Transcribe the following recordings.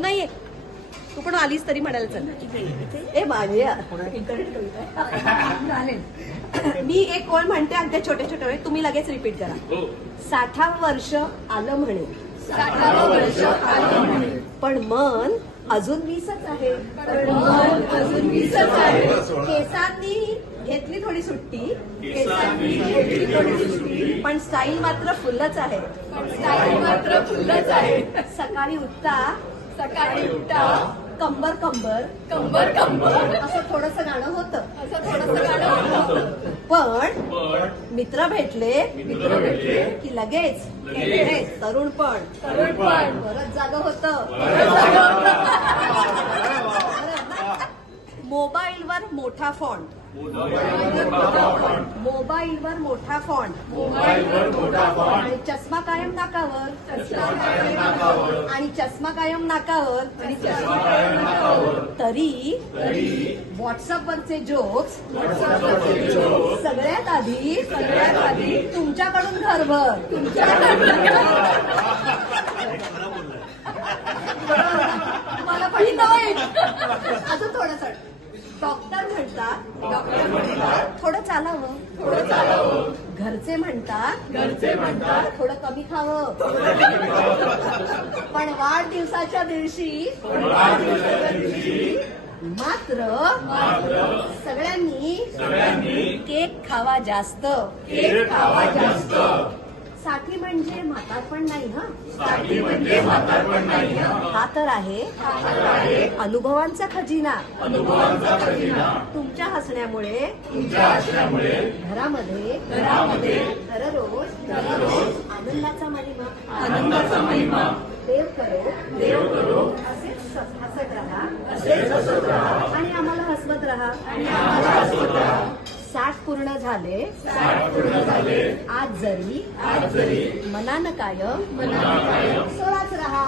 नाहीये. तू पण आलीस तरी म्हणाल चल. ए माझ्या मी एक कोण म्हणते आणि त्या छोटे छोटे तुम्ही लगेच रिपीट करा. 60 वर्ष आलं म्हणे, 60 वर्ष आलं म्हणे, पण मन अजून 20च आहे. पण मन अजून 20च आहे. केसांनी घेतली थोडी सुट्टी, केसांनी घेतली थोडी सुट्टी, पण स्टाईल मात्र फुलच आहे. पण स्टाईल मात्र फुलच आहे. सकाळी उठता सकाळी उठता कंबर कंबर कंबर कंबर असं थोडंसं गाणं होतं. असं थोडंसं गाणं होतं. पण मित्र भेटले की लगेच तरुणपण परत जागं होतं. मोबाईलवर मोठा फॉन्ट, मोबाईलवर मोठा फॉन्ट आणि चष्मा कायम नाकावर, आणि चष्मा कायम नाकावर, तरी व्हॉट्सअपवरचे जोक्स सगळ्यात आधी तुमच्याकडून घरभर. मला पण अजून थोडंसं. डॉक्टर म्हणतात थोडं चालावं, घरचे म्हणतात थोडं कमी खावं, पण वाढदिवसाच्या दिवशी मात्र सगळ्यांनी केक खावा जास्त. 60 म्हणजे म्हातारपण नाही. हा तर आहे अनुभवांचा खजिना. तुमच्या हसण्यामुळे घरामध्ये दररोज आनंदाचा महिमा. देव करो असेच हसत राहा आणि आम्हाला हसवत राहा. 60 पूर्ण झाले आज जरी मनानं कायम 16च राहा.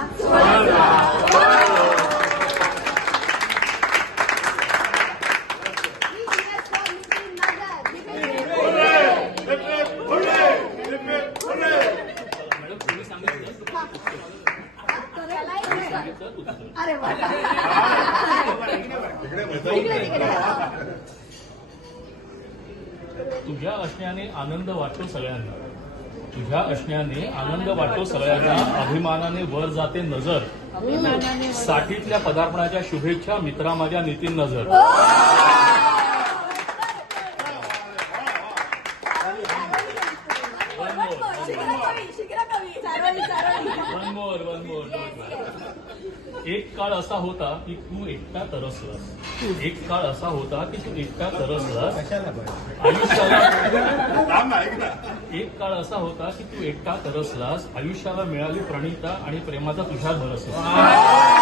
अरे वा. तुझ्या असण्याने आनंद वाटतो सगळ्यांना, तुझ्या असण्याने आनंद वाटतो सगळ्यांना. अभिमानाने वर जाते नजर, 60ल्या पदार्पणाच्या शुभेच्छा मित्रा माझ्या नितीन नजर. One more. एक काळ असा होता की तू एकटा तरसलास, एक काळ असा होता की तू एकटा तरसलास आयुष्याला. एक काळ असा होता की तू एकटा तरसलास आयुष्याला मिळाली प्रणिता आणि प्रेमाचा तुषार बरसला.